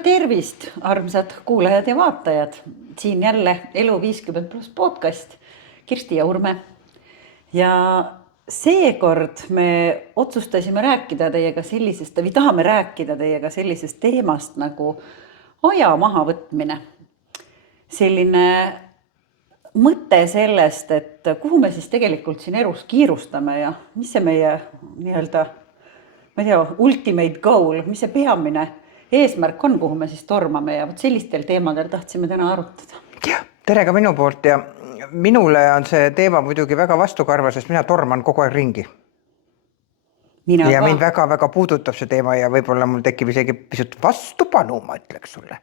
Tervist, armsad kuulajad ja vaatajad. Siin jälle Elu 50+ podcast, Kirsti ja Urme. Ja seekord me otsustasime rääkida teiega sellisest, või tahame rääkida teiega sellisest teemast nagu aja mahavõtmine. Selline mõte sellest, et kuhu me siis tegelikult siin elus kiirustame ja mis see meie nii-öelda, ma ei tea, ultimate goal, mis see peamine eesmärk on, kuhu me siis tormame ja sellistel teemadel tahtsime täna arutada. Ja, tere ka minu poolt ja minule on see teema muidugi väga vastukarva, sest mina torman kogu aeg ringi. Ja mind väga puudutab see teema ja võib-olla mul tekib isegi pisut vastupanu, ma ütleks sulle.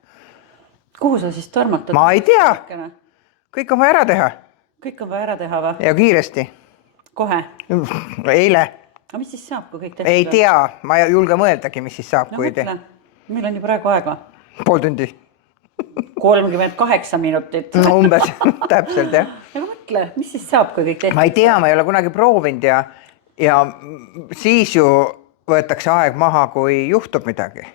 Kuhu sa siis tormatad? Ma ei tea. Kõik on vaja ära teha. Kõik on vaja ära teha või? Ja kiiresti. Kohe? Eile. Aga mis siis saab, kui kõik tehtud? Ei tea, ma ei julge mõeldagi, mis siis saab, kui mõtle. Meil on ju praegu aega. Pool tundi. 38 minutit. No, umbes, täpselt, jah. Ja mõtle, mis siis saab, kui kõik tehtud? Ma ei tea, ma ei ole kunagi proovinud ja siis ju võetakse aeg maha, kui juhtub midagi.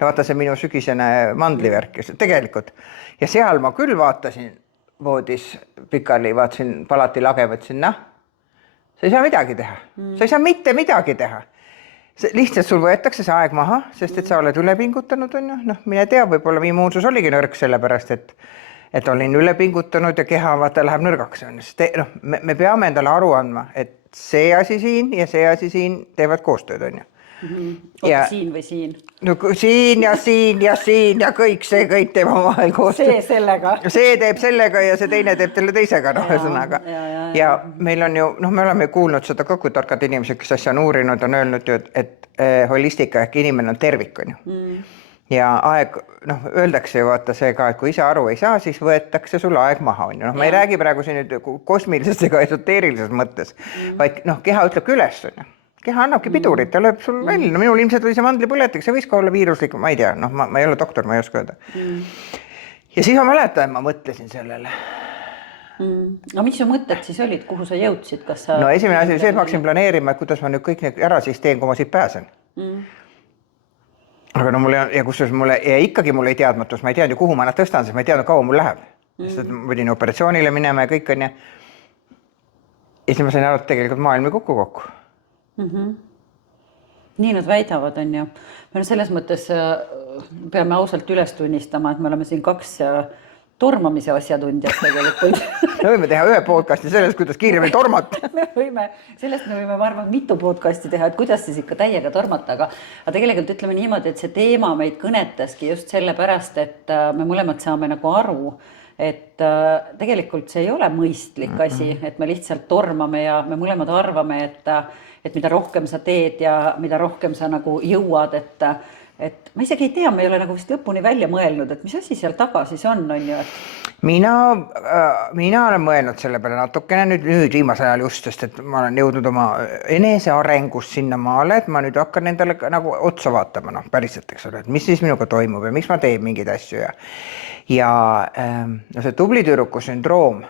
Vaata see minu sügisene mandlivärk, tegelikult. Ja seal ma küll vaatasin voodis pikali, vaatasin palati lage, võtsin, sa ei saa midagi teha. Sa ei saa mitte midagi teha. Lihtsalt sul võetakse see aeg maha, sest et sa oled ülepingutanud, on ju. Mine tea, võib-olla immuunsus oligi nõrk sellepärast, et olin ülepingutanud ja keha vaata läheb nõrgaks. Me peame endale aru andma, et see asi siin ja see asi siin teevad koostööd, on ju. Siin või siin? No siin ja siin ja siin ja kõik teeb omavahel koostööd. See sellega. See teeb sellega ja see teine teeb selle teisega, ühesõnaga. Ja meil on ju, me oleme kuulnud seda ka, kui tarkad inimesed, kes asja on uurinud, on öelnud ju, et holistika ehk inimene on tervik, on ju. Ja aeg, öeldakse ju vaata see ka, et kui ise aru ei saa, siis võetakse sul aeg maha, on ju. Ma ei räägi praegu siin nüüd kosmilises ega esoteerilises mõttes, vaid keha ütleb üles, on ju. Keha annabki pidurit, ta lööb sul välja. Minul ilmselt oli see mandlipõletik, see võis ka olla viiruslik, ma ei tea, ma ei ole doktor, ma ei oska öelda. Ja siis ma mäletan, ma mõtlesin sellele. No mis su mõtted siis olid, kuhu sa jõudsid? No esimene asi oli see, et ma hakkasin planeerima, et kuidas ma nüüd kõik ära siis teen, kui ma siit pääsen. Aga ikkagi mul ei teadmatus, ma ei teadnud ju, kuhu ma nad tõstan, sest ma ei teadnud, kaua mul läheb. Sest ma võidin operatsioonile minema ja kõik on ja siis ma sain aru, et tegelikult maailm ei kokku. Nii nad väidavad, on ju. Me selles mõttes peame ausalt üles tunnistama, et me oleme siin 2 tormamise asjatundjad tegelikult. Me võime teha ühe podcasti sellest, kuidas kiiremini tormata. Sellest me võime arvama mitu podcasti teha, et kuidas siis ikka täiega tormata, aga tegelikult ütleme niimoodi, et see teema meid kõnetaski just sellepärast, et me mõlemad saame nagu aru, et tegelikult see ei ole mõistlik asi, et me lihtsalt tormame ja me mõlemad arvame, et mida rohkem sa teed ja mida rohkem sa nagu jõuad, et ma isegi ei tea, me ei ole nagu vist lõpuni välja mõelnud, et mis asi seal taga siis on ju, et Mina olen mõelnud selle peale natukene nüüd viimasel ajal just, sest et ma olen jõudnud oma enesearengus sinna maale, et ma nüüd hakkan endale nagu otsa vaatama, päriselt, eks ole, et mis siis minuga toimub ja miks ma teen mingeid asju ja see tubli tüdruku sündroom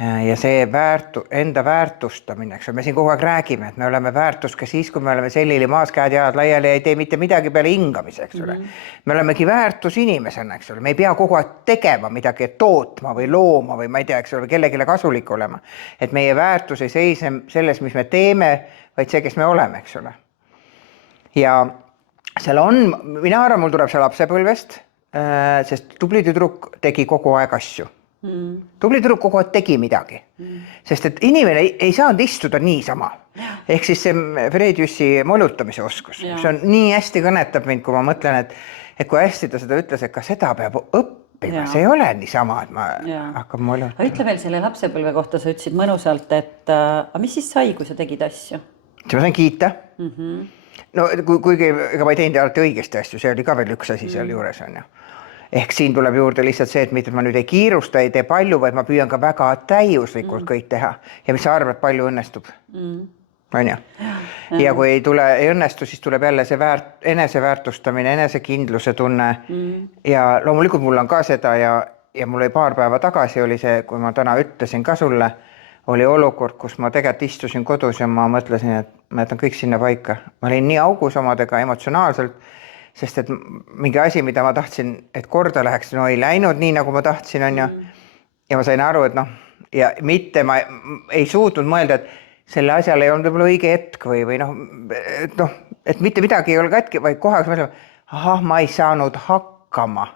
ja see enda väärtustamine, eks me siin kogu aeg räägime, et me oleme väärtus ka siis, kui me oleme sellili maas, käed jalad laiali ja ei tee mitte midagi peale hingamise, eks ole. Me olemegi väärtus inimesena, eks ole. Me ei pea kogu aeg tegema midagi, tootma või looma või ma ei tea, eks ole, kellegile kasulik olema. Et meie väärtus ei seise selles, mis me teeme, vaid see, kes me oleme, eks ole. Ja seal on, mina arvan, mul tuleb see lapsepõlvest, sest tubli tüdruk tegi kogu aeg asju. Tubli tüdruk kogu aeg tegi midagi, sest et inimene ei saanud istuda niisama. Ehk siis see Frediusi molutamise oskus, see on nii hästi kõnetab mind, kui ma mõtlen, et kui hästi ta seda ütles, et ka seda peab õppima, see ei ole niisama, et ma hakkab molutama. Ütle veel selle lapsepõlve kohta, sa ütlesid mõnusalt, et mis siis sai, kui sa tegid asju? Ma sain kiita. No kuigi ega ma ei teinud alati õigesti asju, see oli ka veel üks asi seal juures on ju. ehk siin tuleb juurde lihtsalt see, et mitte ma nüüd ei kiirusta, ei tee palju, vaid ma püüan ka väga täiuslikult kõik teha. Ja mis sa arvad, palju õnnestub? On ju? Ja kui ei õnnestu, siis tuleb jälle see eneseväärtustamine, enesekindluse tunne. Ja loomulikult mul on ka seda ja mul oli paar päeva tagasi oli see, kui ma täna ütlesin ka sulle, oli olukord, kus ma tegelikult istusin kodus ja ma mõtlesin, et ma jätan kõik sinna paika. Ma olin nii augus omadega emotsionaalselt, sest et mingi asi, mida ma tahtsin, et korda läheks, no ei läinud nii, nagu ma tahtsin, on ju. Ja ma sain aru, et ja mitte ma ei suutnud mõelda, et selle asjale ei olnud võib-olla õige hetk või et mitte midagi ei ole katki, vaid kohe mõtlema, ma ei saanud hakkama.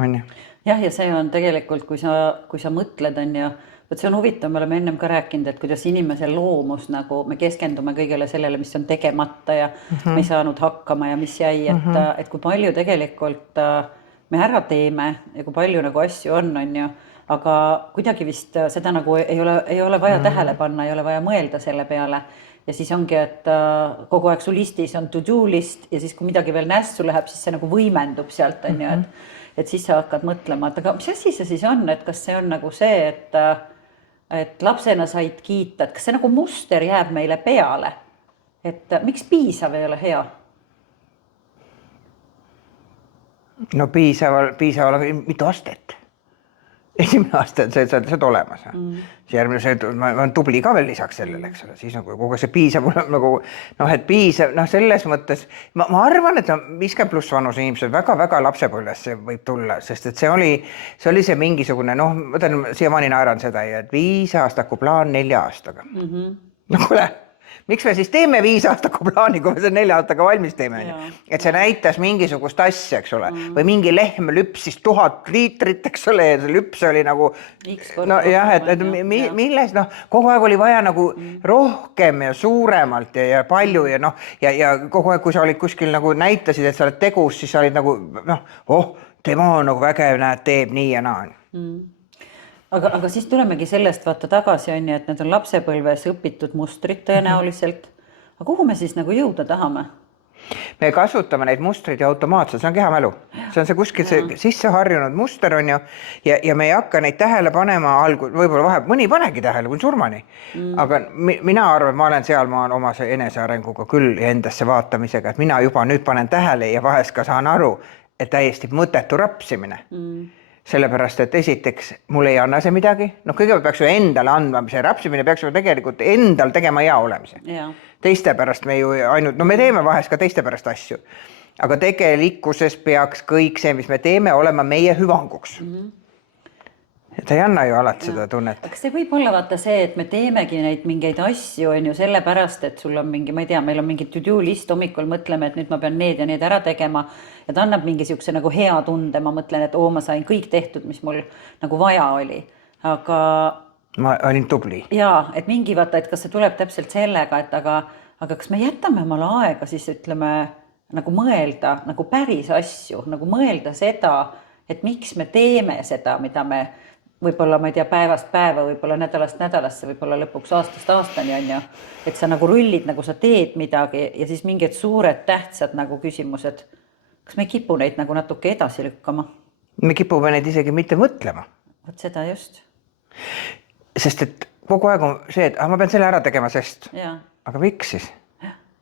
On ju? Jah, ja see on tegelikult, kui sa mõtled, on ju, võt see on huvitav, me oleme ennem ka rääkinud, et kuidas inimese loomus, nagu me keskendume kõigele sellele, mis on tegemata ja me ei saanud hakkama ja mis jäi, et kui palju tegelikult me ära teeme ja kui palju nagu asju on ju, aga kuidagi vist seda nagu ei ole vaja tähele panna, ei ole vaja mõelda selle peale. Ja siis ongi, et kogu aeg su listis on to-do list ja siis kui midagi veel nässu läheb, siis see nagu võimendub sealt, on ju, et siis sa hakkad mõtlema, et aga mis asi see siis on, et kas see on nagu see, et lapsena said kiita, et kas see nagu muster jääb meile peale, et miks piisav ei ole hea? No piisaval mitu astet. Esimene aste on see, et sa oled olemas. See järgmine see, et ma olen tubli ka veel lisaks sellele, eks ole. Siis kogu see piisav nagu, et piisav, selles mõttes, ma arvan, et 50 pluss vanuse inimesed väga-väga lapsepõlves see võib tulla, sest et see oli see mingisugune, ma tean, siiamaani naeran seda, et 5 aastaku plaan 4 aastaga. No kuule, miks me siis teeme 5 aastaku plaani, kui me selle 4 aastaga valmis teeme? Et see näitas mingisugust asja, eks ole. Või mingi lehm lüpsis 1000 liitrit, eks ole, ja see lüps oli nagu... et milles, kogu aeg oli vaja nagu rohkem ja suuremalt ja palju ja kogu aeg, kui sa olid kuskil nagu näitasid, et sa oled tegus, siis sa olid nagu, tema on nagu vägev, näed, teeb nii ja naa. Aga siis tulemegi sellest vaata tagasi, on ju, et need on lapsepõlves õpitud mustrid tõenäoliselt. Aga kuhu me siis nagu jõuda tahame? Me kasutame neid mustreid ja automaatselt, see on kehamälu. See on see kuskil see sisse harjunud muster, on ju, ja me ei hakka neid tähele panema võib-olla vahe, mõni panegi tähele kui surmani. Aga mina arvan, ma olen seal, ma olen oma enesearenguga küll ja endasse vaatamisega, et mina juba nüüd panen tähele ja vahest ka saan aru, et täiesti mõttetu rapsimine. Sellepärast, et esiteks mul ei anna see midagi. Kõigepealt peaks ju endale andma, see rapsimine peaks ju tegelikult endal tegema hea olemise. Teiste pärast me ju ainult, me teeme vahest ka teiste pärast asju. Aga tegelikkuses peaks kõik see, mis me teeme, olema meie hüvanguks. Ta ei anna ju alati seda tunnet. Aga see võib olla vaata see, et me teemegi neid mingeid asju, on ju sellepärast, et sul on mingi, ma ei tea, meil on mingi to-do list, hommikul mõtleme, et nüüd ma pean need ja need ära tegema ja ta annab mingi siukse nagu hea tunde, ma mõtlen, et ma sain kõik tehtud, mis mul nagu vaja oli, aga... Ma olin tubli. Jaa, et mingi vaata, et kas see tuleb täpselt sellega, et aga kas me jätame omale aega siis ütleme nagu mõelda nagu päris asju, nagu mõelda seda, et miks me teeme seda, mida me võib-olla, ma ei tea, päevast päeva, võib-olla nädalast nädalasse, võib-olla lõpuks aastast aastani on ju, et sa nagu rullid, nagu sa teed midagi ja siis mingid suured tähtsad nagu küsimused. Kas me ei kipu neid nagu natuke edasi lükkama? Me kipume neid isegi mitte mõtlema. Võt seda just. Sest et kogu aeg on see, et ma pean selle ära tegema, sest. Aga miks siis?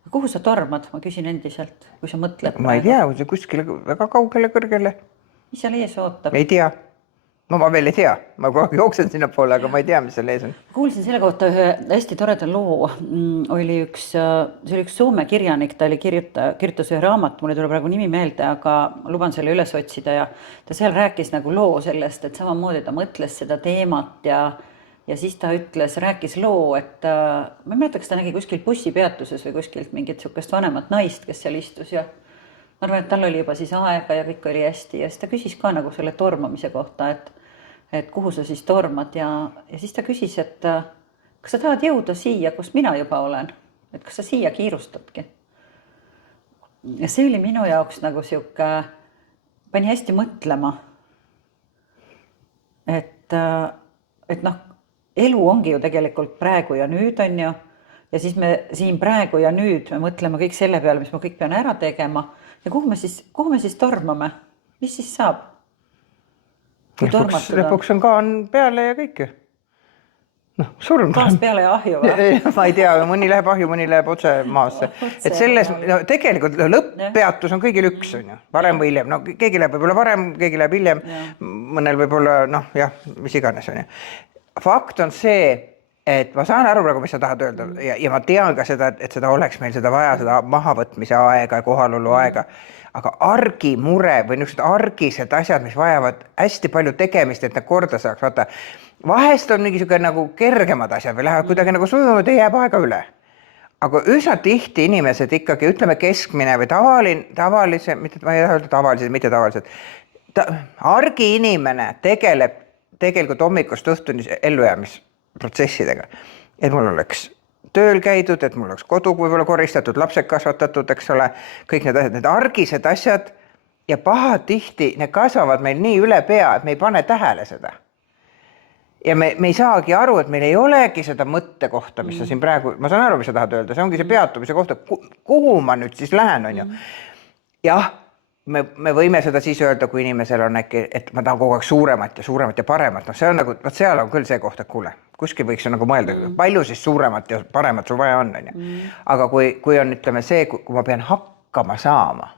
Kuhu sa tormad? Ma küsin endiselt, kui sa mõtled. Ma ei tea, kui sa kuskile väga kaugele kõrgele. Mis seal ees ootab? Ei tea. Ma veel ei tea. Ma kogu aeg jooksen sinna poole, aga ma ei tea, mis seal ees on. Kuulsin selle kohta ühe hästi toreda loo. See oli üks Soome kirjanik, ta oli kirjutas ühe raamat, mulle tuleb praegu nimi meelde, aga luban selle üles otsida ja ta seal rääkis nagu loo sellest, et samamoodi ta mõtles seda teemat ja siis ta rääkis loo, et ma ei mäleta, kas ta nägi kuskil bussipeatuses või kuskilt mingit sukest vanemat naist, kes seal istus ja ma arvan, et tal oli juba siis aega ja kõik oli hästi ja siis ta küsis ka nagu selle tormamise kohta, et kuhu sa siis tormad ja siis ta küsis, et kas sa tahad jõuda siia, kus mina juba olen, et kas sa siia kiirustadki. Ja see oli minu jaoks nagu siuke, pani hästi mõtlema, et elu ongi ju tegelikult praegu ja nüüd on ju ja siis me siin praegu ja nüüd me mõtleme kõik selle peale, mis ma kõik pean ära tegema ja kuhu me siis tormame? Mis siis saab? Lõpuks on kaan peale ja kõik ju. Noh, surm. Gaas peale ja ahju või? Ma ei tea, mõni läheb ahju, mõni läheb otse maasse. Et selles, no tegelikult lõpppeatus on kõigil üks, on ju. Varem või hiljem. No keegi läheb võib-olla varem, keegi läheb hiljem. Mõnel võib-olla, noh, jah, mis iganes on ju. Fakt on see, et ma saan aru praegu, mis sa tahad öelda ja ma tean ka seda, et seda oleks meil seda vaja, seda mahavõtmise aega ja kohalolu aega. Aga argimure või niisugused argised asjad, mis vajavad hästi palju tegemist, et need korda saaks, vaata, vahest on mingisugune nagu kergemad asjad või lähevad kuidagi nagu sujuvalt ja jääb aega üle. Aga üsna tihti inimesed ikkagi, ütleme keskmine või tavalise, ma ei taha öelda tavalised, mitte tavalised, argi inimene tegeleb tegelikult hommikust õhtuni ellujäämisprotsessidega. Et mul oleks tööl käidud, et mul oleks kodu võib-olla koristatud, lapsed kasvatatud, eks ole, kõik need argised asjad ja pahatihti need kasvavad meil nii üle pea, et me ei pane tähele seda. Ja me ei saagi aru, et meil ei olegi seda mõtte kohta, mis sa siin praegu, ma saan aru, mis sa tahad öelda, see ongi see peatumise kohta, kuhu ma nüüd siis lähen, on ju. Jah, me võime seda siis öelda, kui inimesel on äkki, et ma tahan kogu aeg suuremat ja paremat, no see on nagu, vaat seal on küll see koht, et kuule, kuskil võiks ju nagu mõelda, palju siis suuremat ja paremat sul vaja on, on ju. Aga kui on, ütleme see, kui ma pean hakkama saama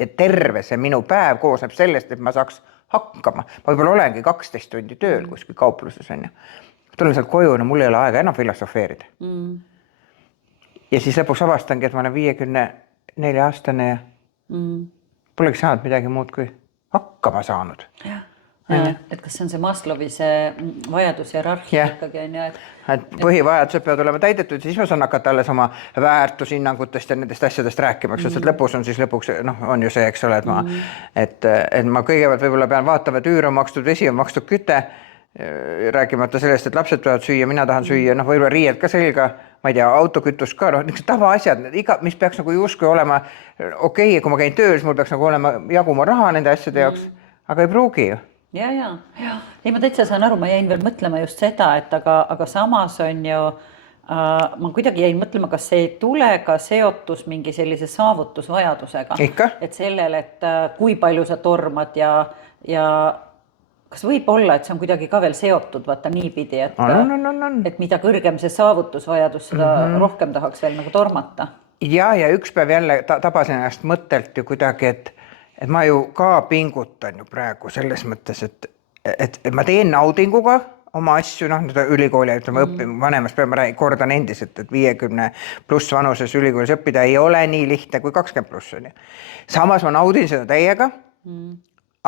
ja terve see minu päev koosneb sellest, et ma saaks hakkama. Ma võib-olla olengi 12 tundi tööl kuskil kaupluses, on ju. Tulen sealt koju, no mul ei ole aega enam filosofeerida. Ja siis lõpuks avastangi, et ma olen 54-aastane ja polegi saanud midagi muud kui hakkama saanud. Et kas see on see Maslowi see vajadushierarhia ikkagi on ju, et põhivajadused peavad olema täidetud, siis ma saan hakata alles oma väärtushinnangutest ja nendest asjadest rääkima, sest lõpus on siis lõpuks, noh, on ju see, eks ole, et ma kõigepealt võib-olla pean vaatama, et üür on makstud, vesi on makstud, küte, rääkimata sellest, et lapsed peavad süüa, mina tahan süüa, noh, võib-olla riied ka selga, ma ei tea, autokütus ka, noh, niisugused tavaasjad, mis peaks nagu justkui olema okei, kui ma käin tööl, siis mul peaks nagu olema jaguma raha nende asjade jaoks, aga ei pruugi ju. Ja. Ei, ma täitsa saan aru, ma jäin veel mõtlema just seda, et aga samas on ju, ma kuidagi jäin mõtlema, kas see ei tule ka seotus mingi sellise saavutusvajadusega. Ikka? Et sellel, et kui palju sa tormad ja kas võib olla, et see on kuidagi ka veel seotud, vaata niipidi, et mida kõrgem see saavutusvajadus, seda rohkem tahaks veel nagu tormata. Ja üks päev jälle tabasin ennast mõttelt ju kuidagi, et ma ju ka pingutan ju praegu selles mõttes, et ma teen naudinguga oma asju, noh, ülikooli, ütleme õppima, vanemast peale ma kordan endiselt, et 50 pluss vanuses ülikoolis õppida ei ole nii lihtne kui 20 pluss on ju. Samas ma naudin seda täiega,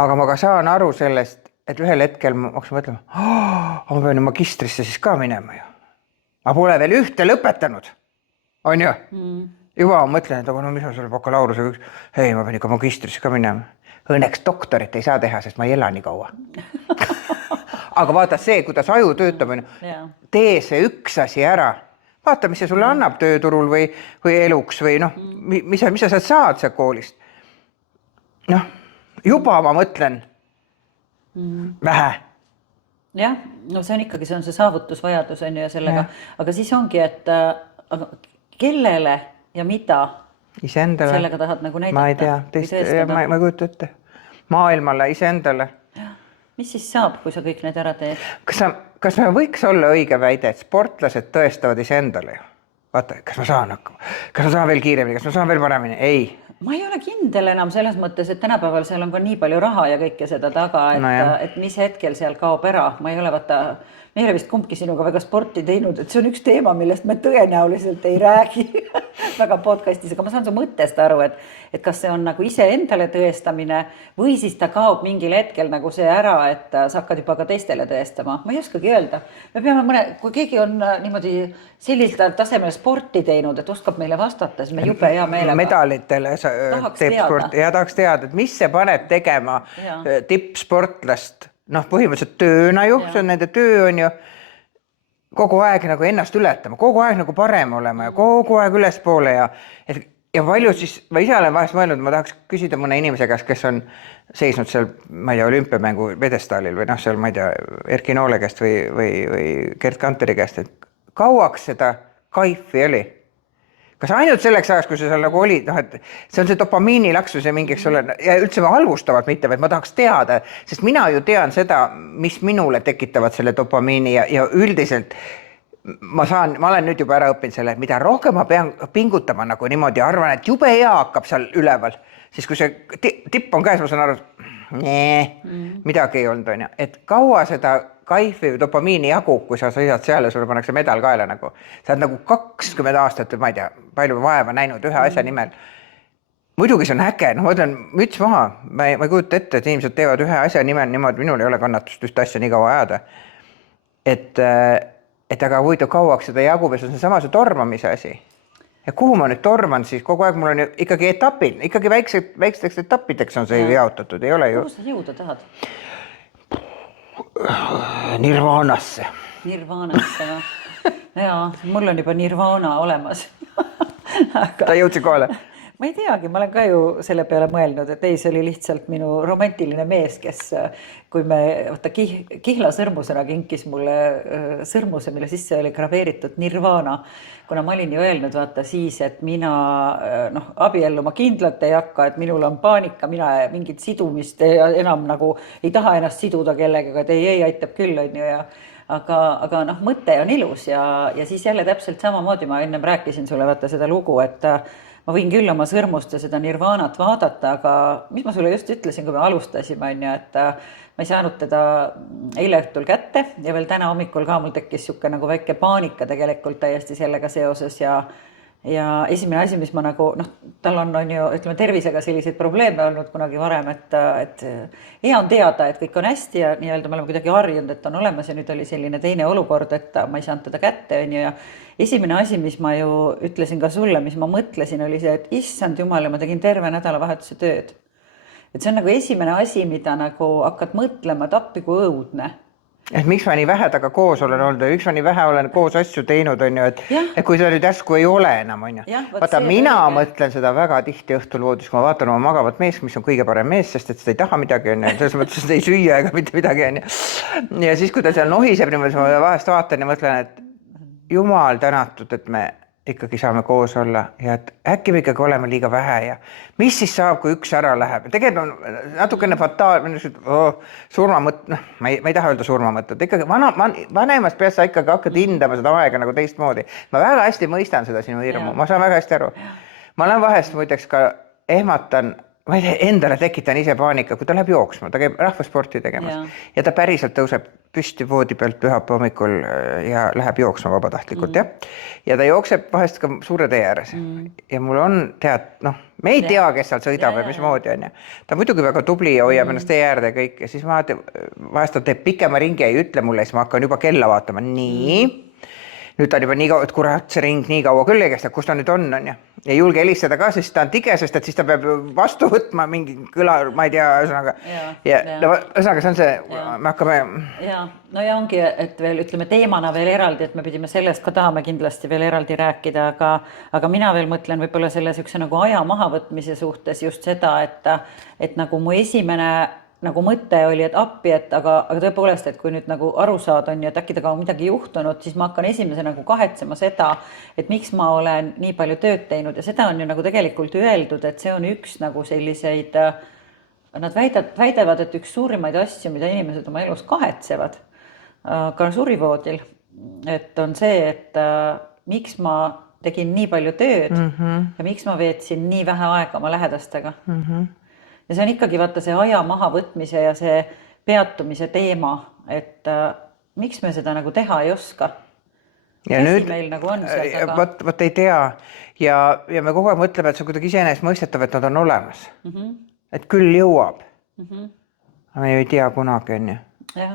aga ma ka saan aru sellest, et ühel hetkel ma hakkasin mõtlema, ma pean ju magistrisse siis ka minema ju. Ma pole veel ühte lõpetanud, on ju? Juba ma mõtlen, et aga no mis ma selle bakalaureusega, hei, ma pean ikka magistrisse ka minema. Õnneks doktorit ei saa teha, sest ma ei ela nii kaua. Aga vaata see, kuidas aju töötab, tee see üks asi ära. Vaata, mis see sulle annab tööturul või eluks või noh, mis sa saad seal koolist. Noh, juba ma mõtlen vähe. Jah, no see on ikkagi, see on see saavutusvajadus on ju ja sellega, aga siis ongi, et aga kellele ja mida iseendale. Sellega tahad nagu näidata? Ma ei tea, ma ei kujuta ette. Maailmale, iseendale. Mis siis saab, kui sa kõik need ära teed? Kas me võiks olla õige väide, et sportlased tõestavad iseendale ju? Vaata, kas ma saan hakkama? Kas ma saan veel kiiremini? Kas ma saan veel paremini? Ei. Ma ei ole kindel enam selles mõttes, et tänapäeval seal on ka nii palju raha ja kõike seda taga, et mis hetkel seal kaob ära. Ma ei ole vist kumbki sinuga väga sporti teinud, et see on üks teema, millest me tõenäoliselt ei räägi väga podcastis, aga ma saan su mõttest aru, et kas see on nagu ise endale tõestamine või siis ta kaob mingil hetkel nagu see ära, et sa hakkad juba ka teistele tõestama. Ma ei oskagi öelda. Me peame kui keegi on niimoodi sellisel tasemel sporti teinud, et oskab meile vastata, siis me jube hea meelega. Medalitele teeb sporti ja tahaks teada, et mis see paneb tegema tippsportlast. Noh, põhimõtteliselt tööna ju, see on nende töö on ju kogu aeg nagu ennast ületama, kogu aeg nagu parem olema ja kogu aeg ülespoole ja palju siis, ma ise olen vahest mõelnud, ma tahaks küsida mõne inimese käest, kes on seisnud seal, ma ei tea, olümpiamängu vedestaalil või noh, seal ma ei tea, Erki Noole käest või Gert Kanteri käest, et kauaks seda kaifi oli? kas ainult selleks ajaks, kui sa seal nagu olid, noh, et see on see dopamiinilaksus ja mingi, eks ole, ja üldse halvustavalt mitte, vaid ma tahaks teada, sest mina ju tean seda, mis minule tekitavad selle dopamiini ja üldiselt ma olen nüüd juba ära õppinud selle, mida rohkem ma pean pingutama nagu niimoodi, arvan, et jube hea hakkab seal üleval, siis kui see tipp on käes, ma saan aru, midagi ei olnud, on ju, et kaua seda kaifi või dopamiini jagub, kui sa seisad seal ja sulle pannakse medal kaela nagu. Sa oled nagu 20 aastat või ma ei tea, palju vaeva näinud ühe asja nimel. Muidugi see on äge, no ma ütlen, müts maha, ma ei kujuta ette, et inimesed teevad ühe asja nimel niimoodi, minul ei ole kannatust ühte asja nii kaua ajada. Et aga huvitav kauaks seda jagub ja see on sama see tormamise asi. Ja kuhu ma nüüd torman, siis kogu aeg mul on ikkagi etapid, ikkagi väikseteks etappideks on see jaotatud, ei ole ju. Kuhu sa jõuda tahad? Nirvanasse. Nirvanasse, no. Jaa, mul on juba nirvana olemas. Ta jõudsi kohale? Ma ei teagi, ma olen ka ju selle peale mõelnud, et ei, see oli lihtsalt minu romantiline mees, kes kui me kihla sõrmusena kinkis mulle sõrmuse, mille sisse oli graveeritud Nirvana, kuna ma olin ju öelnud vaata siis, et mina abielluma kindlalt ei hakka, et minul on paanika, mina mingit sidumist enam nagu ei taha ennast siduda kellegagi, et ei aitab küll, on ju, ja aga mõte on ilus ja siis jälle täpselt samamoodi ma ennem rääkisin sulle vaata seda lugu, et ma võin küll oma sõrmust ja seda Nirvanat vaadata, aga mis ma sulle just ütlesin, kui me alustasime, on ju, et ma ei saanud teda eile õhtul kätte ja veel täna hommikul ka mul tekkis siuke nagu väike paanika tegelikult täiesti sellega seoses ja esimene asi, mis ma nagu, tal on ju, ütleme, tervisega selliseid probleeme olnud kunagi varem, et hea on teada, et kõik on hästi ja nii-öelda me oleme kuidagi harjunud, et on olemas ja nüüd oli selline teine olukord, et ma ei saanud teda kätte, on ju, ja esimene asi, mis ma ju ütlesin ka sulle, mis ma mõtlesin, oli see, et issand jumal, ma tegin terve nädalavahetuse tööd. Et see on nagu esimene asi, mida nagu hakkad mõtlema, et appi kui õudne. Et miks ma nii vähe taga koos olen olnud ja miks ma nii vähe olen koos asju teinud, on ju, et kui ta nüüd äsku ei ole enam, on ju. Vaata, mina mõtlen seda väga tihti õhtul voodis, kui ma vaatan oma magavat mees, mis on kõige parem mees, sest et seda ei taha midagi, on ju, selles mõttes, et ei süüa ega mitte midagi, on ju. Ja siis, kui ta seal nohiseb, niimoodi ma vahest vaatan ja mõtlen, et jumal tänatud, et me ikkagi saame koos olla ja et äkki me ikkagi oleme liiga vähe ja mis siis saab, kui üks ära läheb. Tegelikult on natukene surmamõtt, ma ei taha öelda surmamõtted, ikkagi vanemast peast sa ikkagi hakkad hindama seda aega nagu teistmoodi. Ma väga hästi mõistan seda sinu hirmu, ma saan väga hästi aru. Ma olen vahest muideks ka ehmatan, ma ei tea, endale tekitan ise paanika, kui ta läheb jooksma, ta käib rahvasporti tegemas ja ta päriselt tõuseb püsti voodi pealt pühapäeva hommikul ja läheb jooksma vabatahtlikult, ja ta jookseb vahest ka suure tee ääres ja mul on me ei tea, kes seal sõidab ja mismoodi on ja ta muidugi väga tubli ja hoiab ennast tee äärde ja kõik ja siis vahest ta teeb pikema ringi ja ei ütle mulle, siis ma hakkan juba kella vaatama, nii nüüd ta on juba nii kaua, et kurat, see ring nii kaua küll ei kesta, kus ta nüüd on ja ei julge helistada ka, sest ta on tige, sest et siis ta peab vastu võtma mingi kõla, ma ei tea, ühesõnaga. Ühesõnaga, see on see, me hakkame. No ja ongi, et veel ütleme teemana veel eraldi, et me pidime sellest ka tahame kindlasti veel eraldi rääkida, aga mina veel mõtlen võibolla selle sükse nagu aja mahavõtmise suhtes just seda, et nagu mu esimene nagu mõte oli, et appi, aga tõepoolest, et kui nüüd nagu aru saad on ja et äkki taga on midagi juhtunud, siis ma hakkan esimese nagu kahetsema seda, et miks ma olen nii palju tööd teinud ja seda on ju nagu tegelikult öeldud, et see on üks nagu selliseid, nad väidavad, et üks suurimaid asju, mida inimesed oma elus kahetsevad, ka surivoodil, et on see, et miks ma tegin nii palju tööd ja miks ma veetsin nii vähe aega oma lähedastega. Ja see on ikkagi vaata see aja mahavõtmise ja see peatumise teema, et miks me seda nagu teha ei oska. Ja nüüd, meil nagu on seal taga? Võt ei tea ja me kogu aeg mõtleme, et see on kuidagi iseenesest mõistetav, et nad on olemas. Et küll jõuab. Aga me ei tea kunagi, on ju.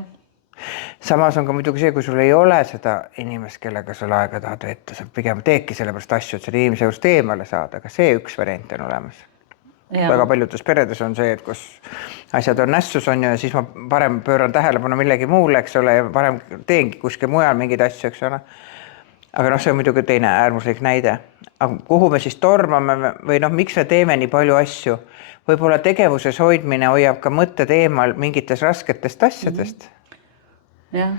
Samas on ka muidugi see, kui sul ei ole seda inimest, kellega sul aega tahad veeta, sa pigem teedki sellepärast asju, et selle inimese just eemale saada, aga see üks variant on olemas. Väga paljudes peredes on see, et kus asjad on nässus on ja siis ma parem pööran tähelepanu millegi muule, eks ole, ja parem teengi kuskil mujal mingeid asju, eks ole. Aga see on muidugi teine äärmuslik näide. Aga kuhu me siis tormame või miks me teeme nii palju asju? Võib-olla tegevuses hoidmine hoiab ka mõtted eemal mingites rasketest asjadest. Jah.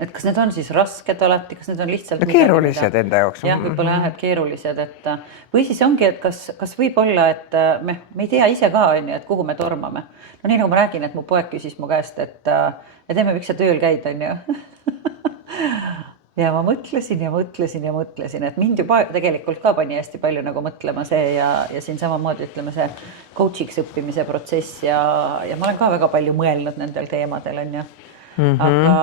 et kas need on siis rasked alati, kas need on lihtsalt no keerulised enda jaoks. Jah, võib-olla jah, et keerulised, et või siis ongi, et kas võib olla, et me ei tea ise ka, on ju, et kuhu me tormame. No nii nagu ma räägin, et mu poeg küsis mu käest, et teeme, miks sa tööl käid, on ju. Ja ma mõtlesin, et mind juba tegelikult ka pani hästi palju nagu mõtlema see ja siin samamoodi ütleme see coach'iks õppimise protsess ja ma olen ka väga palju mõelnud nendel teemadel, on ju. Aga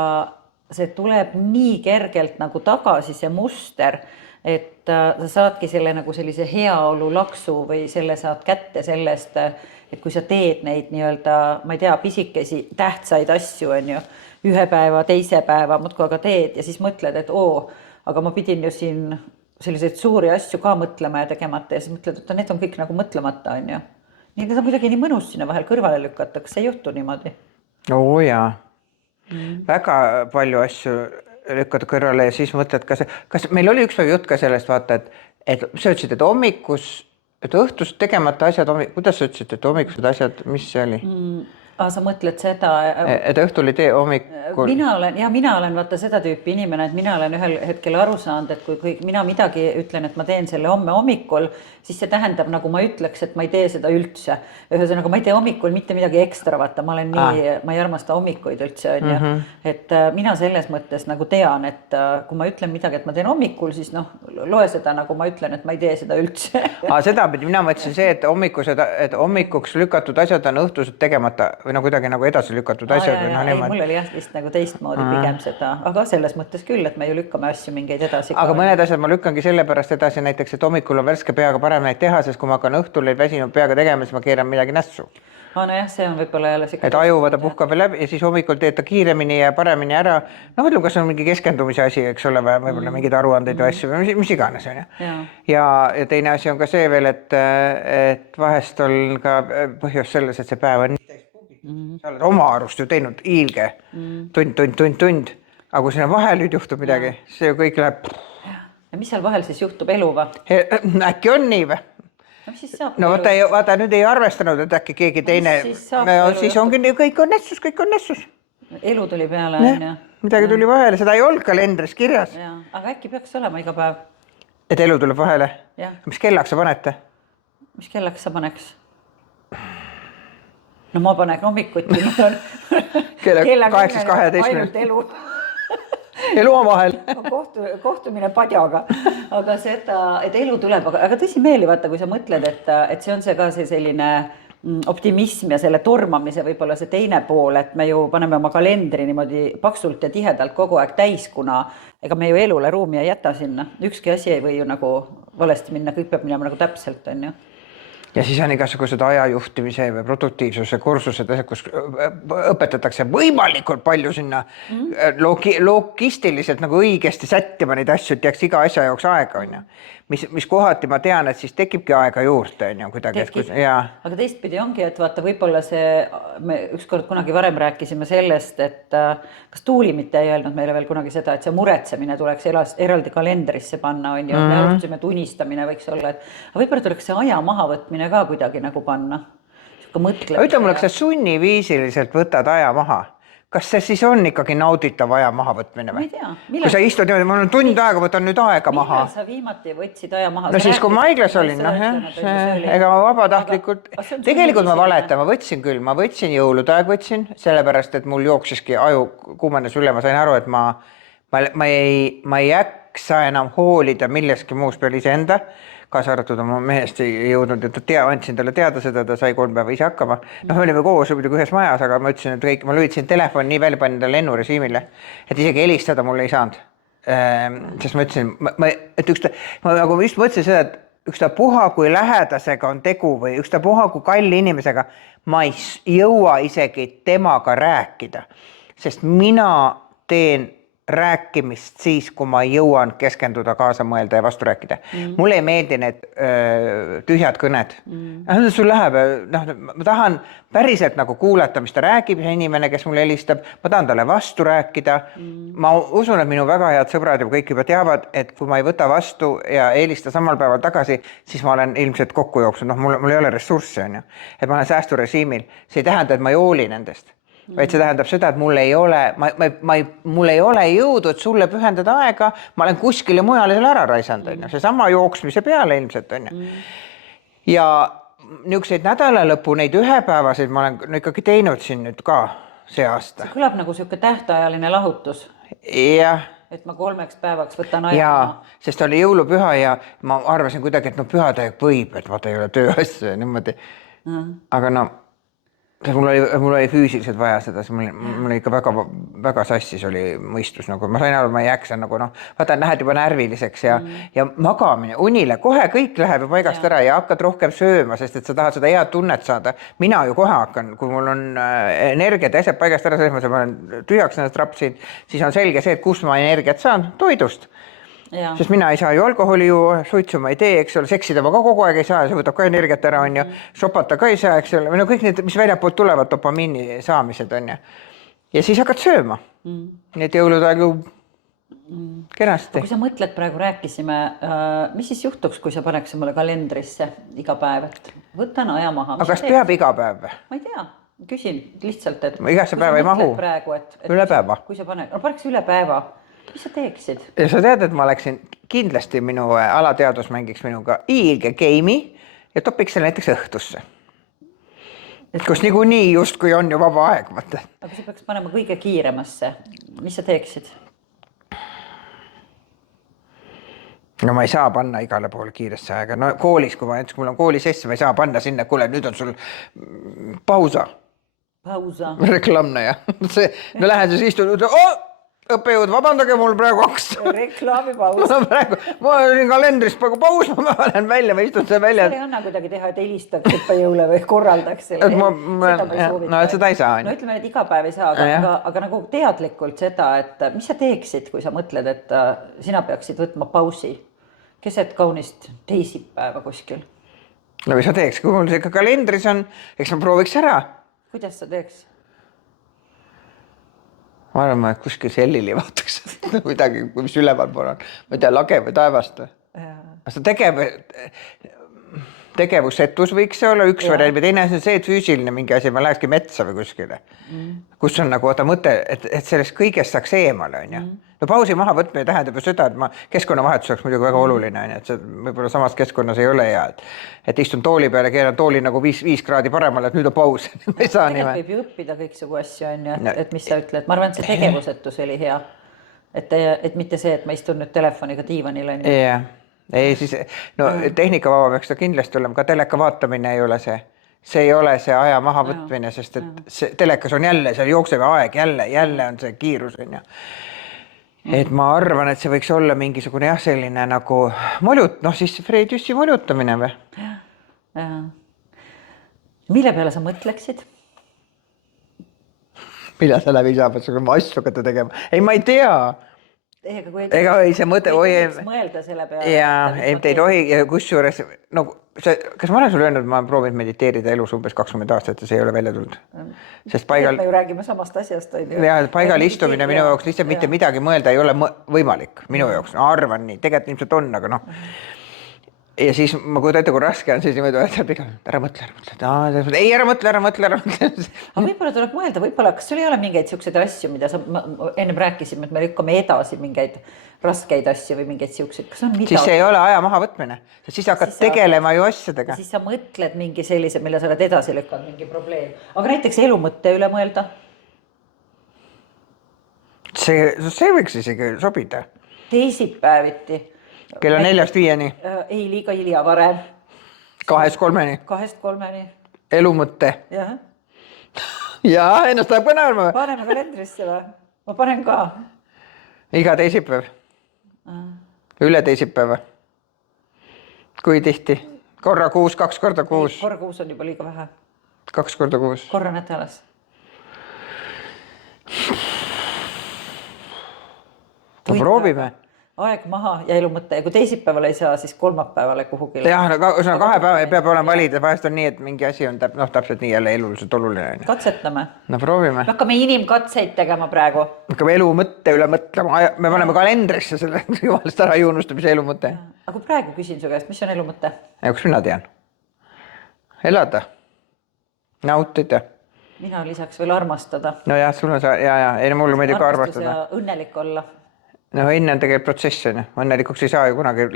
see tuleb nii kergelt nagu tagasi see muster, et sa saadki selle nagu sellise heaolu laksu või selle saad kätte sellest, et kui sa teed neid nii-öelda, ma ei tea, pisikesi tähtsaid asju, on ju, ühe päeva, teise päeva, muudkui aga teed ja siis mõtled, et aga ma pidin ju siin selliseid suuri asju ka mõtlema ja tegemata ja siis mõtled, et need on kõik nagu mõtlemata, on ju. Nii need on kuidagi nii mõnus sinna vahel kõrvale lükata, kas see ei juhtu niimoodi? Jaa. Väga palju asju lükkad kõrvale ja siis mõtled, kas meil oli üks päev jutt ka sellest, vaata, et sa ütlesid, et hommikus, et õhtust tegemata asjad, kuidas sa ütlesid, et hommikused asjad, mis see oli? Sa mõtled seda... Et õhtul ei tee hommikul... Mina olen vaata seda tüüpi inimene, et mina olen ühel hetkel aru saanud, et kui mina midagi ütlen, et ma teen selle homme hommikul, siis see tähendab, nagu ma ütleks, et ma ei tee seda üldse. Ühesõnaga, ma ei tee hommikul mitte midagi ekstra, vaata, ma ei armasta hommikuid üldse, on ju. Et mina selles mõttes nagu tean, et kui ma ütlen midagi, et ma teen hommikul, siis loe seda, nagu ma ütlen, et ma ei tee seda üldse. Seda pidi mina mõtlesin see, et hommikuks lükatud asjad on õhtused tegemata või kuidagi nagu edasi lükatud asjad. Mul oli jah vist nagu teistmoodi pigem seda, aga selles mõttes küll, et me ju lükkame asju mingeid edasi. Aga mõned asjad ma lükkangi sellepärast edasi näiteks, et hommikul on värske peaga parem neid teha, sest kui ma hakkan õhtul neid väsinud peaga tegema, siis ma keeran midagi nässu. Nojah, see on võib-olla jälle et ajuvada puhkab läbi ja siis hommikul teed ta kiiremini ja paremini ära. Mõtleme, kas on mingi keskendumise asi, eks ole, või võib-olla mingid aruandeid või asju või mis iganes on. Ja teine asi on ka see veel, et vahest on ka põhjus selles, et see päev on sa oled oma arust ju teinud hiilge tund, aga kui sinna vahel nüüd juhtub midagi, see ju kõik läheb... Ja mis seal vahel siis juhtub eluva? Äkki on nii või? No vaata, nüüd ei arvestanud, et äkki keegi teine... Siis ongi kõik on nessus. Elu tuli peale, on ju. Midagi tuli vahele, seda ei olnud kalendris kirjas. Aga äkki peaks olema iga päev? Et elu tuleb vahele? Mis kellaks sa panete? Mis kellaks sa paneks? No ma panen hommikuti. Kella 8:12. Ainult elu. Elu on vahel. Kohtumine padjaga. Aga seda, et elu tuleb, aga tõsi meeli, vaata, kui sa mõtled, et see on see ka see selline optimism ja selle tormamise võib-olla see teine pool, et me ju paneme oma kalendri niimoodi paksult ja tihedalt kogu aeg täis, kuna ega me ju elule ruumi ei jäta sinna. Ükski asi ei või ju nagu valesti minna, kõik peab minema nagu täpselt, on ju. Ja siis on igasugused ajajuhtimise või produktiivsuse kursused, kus õpetatakse võimalikult palju sinna logistiliselt nagu õigesti sättima neid asju, et jääks iga asja jaoks aega, on ju. Mis kohati ma tean, et siis tekibki aega juurde, on ju, kuidagi. Aga teistpidi ongi, et vaata, võib-olla me ükskord kunagi varem rääkisime sellest, et kas Tuuli mitte ei öelnud meile veel kunagi seda, et see muretsemine tuleks eraldi kalendrisse panna, on ju, me alustasime tunnistamine võiks olla, et võib-olla tuleks see aja mahavõtmine ka kuidagi nagu panna. Ütle mulle, kas sa sunniviisiliselt võtad aja maha? Kas see siis on ikkagi nauditav aja mahavõtmine või? Ma ei tea. Kui sa istud niimoodi, mul on tund aega, võtan nüüd aega maha. Millal sa viimati võtsid aja maha? No siis, kui ma haiglas olin, ega ma vabatahtlikult, tegelikult ma valetan, ma võtsin jõulude aeg, sellepärast, et mul jooksiski aju kuumenes üle, ma sain aru, et ma ei jaksa enam hoolida milleski muus peal iseenda, kaasa arvatud oma mehest ei jõudnud, et andsin talle teada seda, ta sai 3 päeva ise hakkama. Me olime koos muidugi ühes majas, aga ma ütlesin, et ma lülitasin telefoni nii välja, panin ta lennurežiimile, et isegi helistada mulle ei saanud. Sest ma ütlesin, ma nagu just mõtlesin seda, et ükstapuha kui lähedasega on tegu või ükstapuha kui kalli inimesega, ma ei jõua isegi temaga rääkida, sest mina teen rääkimist siis, kui ma jõuan keskenduda, kaasa mõelda ja vastu rääkida. Mulle ei meeldi need tühjad kõned. Sul läheb, ma tahan päriselt nagu kuulata, mis ta räägib, see inimene, kes mulle helistab, ma tahan talle vastu rääkida. Ma usun, et minu väga head sõbrad ja kõik juba teavad, et kui ma ei võta vastu ja helista samal päeval tagasi, siis ma olen ilmselt kokku jooksnud, mul ei ole ressurssi, on ju. Et ma olen säästurežiimil. See ei tähenda, et ma ei hooli nendest. vaid see tähendab seda, et mul ei ole, mul ei ole jõudu, et sulle pühendada aega, ma olen kuskile mujale selle ära raisanud, on ju, seesama jooksmise peale ilmselt, on ju. Ja niisuguseid nädalalõpu, neid ühepäevaseid ma olen no ikkagi teinud siin nüüd ka see aasta. See kõlab nagu siuke tähtajaline lahutus. Jah. Et ma 3 päevaks võtan aja. Jaa, sest oli jõulupüha ja ma arvasin kuidagi, et no pühadaeg võib, et vaata ei ole tööasju ja niimoodi. Aga no, mul oli füüsiliselt vaja seda, siis mul ikka väga sassis oli mõistus. Nagu, ma sain aru, ma ei jaksa nagu noh, vaata, lähed juba närviliseks ja magamine, unile, kohe kõik läheb paigast ära ja hakkad rohkem sööma, sest et sa tahad seda head tunnet saada. Mina ju kohe hakkan, kui mul on energiat ja asjad paigast ära, ma olen tühjaks ennast rapsinud, siis on selge see, et kus ma energiat saan, toidust. Ja. Sest mina ei saa ju alkoholi juua, suitsu ma ei tee, eks ole, seksida ma ka kogu aeg ei saa, see võtab ka energiat ära, on ju, sopata ka ei saa, eks ole, no kõik need, mis väljapoolt tulevad dopamiini saamised, on ju. Ja siis hakkad sööma. Nii et jõulud aegu kenasti. Kui sa mõtled, praegu rääkisime, mis siis juhtuks, kui sa paneks mulle kalendrisse iga päev, et võtan aja maha. Aga kas peab iga päev? Ma ei tea, küsin lihtsalt, et igasse päeva ei mahu, üle päeva. Kui sa paneks üle päeva, mis sa teeksid? Ja sa tead, et ma oleksin kindlasti minu alateadus mängiks minuga ilge game'i ja topiks selle näiteks õhtusse. Kus niikuinii just kui on ju vaba aeg. Vaata. Aga sa peaks panema kõige kiiremasse. Mis sa teeksid? No ma ei saa panna igale poole kiiresse aega. No koolis, kui mul on koolis sesse, ma ei saa panna sinna, kuule, nüüd on sul pausa. Pausa. Reklamne ja. No lähen siis istun, õppejõud, vabandage mul praegu reklaamipaus. Ma olin kalendris praegu paus, ma lähen välja, ma istun see välja. See ei anna kuidagi teha, et helistaks õppejõule või korraldaks selle. No, et seda ei saa. No ütleme, et iga päev ei saa, aga nagu teadlikult seda, et mis sa teeksid, kui sa mõtled, et sina peaksid võtma pausi keset kaunist teisipäeva kuskil? No mis sa teeks, kui mul see ikka kalendris on, eks ma prooviks ära. Kuidas sa teeks? Ma arvan, et kuskil sellili vaataks midagi, mis üleval pool on. Ma ei tea, lage või taevast. Tegevusetus võiks olla üks variant, või teine on see, et füüsiline mingi asi, ma lähekski metsa või kuskile. Kus on nagu mõte, et sellest kõigest saaks eemale, on ju. No pausi maha võtmine tähendab ju seda, et keskkonnavahetus oleks muidugi väga oluline, et see võib-olla samas keskkonnas ei ole hea, et istun tooli peale, keeran tooli nagu 5 kraadi paremale, et nüüd on paus. Ei saa nii. Võib ju õppida kõiksugu asju, on ju, et mis sa ütled. Ma arvan, et see tegevusetus oli hea. Et mitte see, et ma istun nüüd telefoniga diivanil, on ju. Ei, siis, no tehnikavaba peaks ta kindlasti olema, ka teleka vaatamine ei ole see. See ei ole see aja maha võtmine, sest et see telekas on jälle, seal jookseb aeg, jälle on see kiirus, on ju. Et ma arvan, et see võiks olla mingisugune selline nagu siis Fred Jüssi moljutamine või? Mille peale sa mõtleksid? Mille sa läbi saab, et sa asju hakata tegema? Ei, ma ei tea. Ega ei see mõte, mõelda selle peale. Ei tohi, kus juures, kas ma olen sulle öelnud, ma olen proovinud mediteerida elus umbes 20 aastat ja see ei ole välja tulnud. Sest paigal... Me ju räägime samast asjast. Paigal istumine minu jaoks lihtsalt mitte midagi mõelda ei ole võimalik minu jaoks. No, arvan nii, tegelikult ilmselt on, aga noh. Ja siis ma kujutan ette, kui raske on siis niimoodi, ära mõtle. Ei, ära mõtle. Aga võib-olla tuleb mõelda, võib-olla, kas sul ei ole mingeid siukseid asju, mida sa ennem rääkisime, et me lükkame edasi mingeid raskeid asju või mingeid siukseid. Siis see ei ole aja maha võtmine. Siis hakkad tegelema ju asjadega. Siis sa mõtled mingi sellise, mille sa oled edasi lükkanud, mingi probleem. Aga näiteks elu mõtte üle mõelda? See võiks isegi sobida. Teisipäeviti. Kella 4-5. Ei, liiga hilja varem. 2-3. 2-3. Elu mõtte. Ja, ennast tahab ka näärma. Paneme kalendrisse või? Ma panen ka. Iga teisipäev. Üle teisipäeva. Kui tihti? Korra kuus, 2 korda kuus. Korra kuus on juba liiga vähe. 2 korda kuus. Korra nädalas. Proovime. Aeg maha ja elu mõte. Ja kui teisipäeval ei saa, siis kolmapäevale kuhugile. Jah, 2 päeva peab olema valida. Vahest on nii, et mingi asi on täpselt nii jälle eluliselt oluline. Katsetame. No proovime. Hakkame inimkatseid tegema praegu. Hakkame elu mõtte üle mõtlema. Me paneme kalendrisse selle jumalast ära juunustamise elu mõtte. Aga kui praegu küsin su käest, mis on elu mõte? Ja kus mina tean? Elada. Nautida. mina lisaks veel armastada. Nojah, sul on see, ei mulle meeldib ka armastada. Ja õnnelik olla. No õnne on tegelikult protsess, on ju. Õnnelikuks ei saa ju kunagi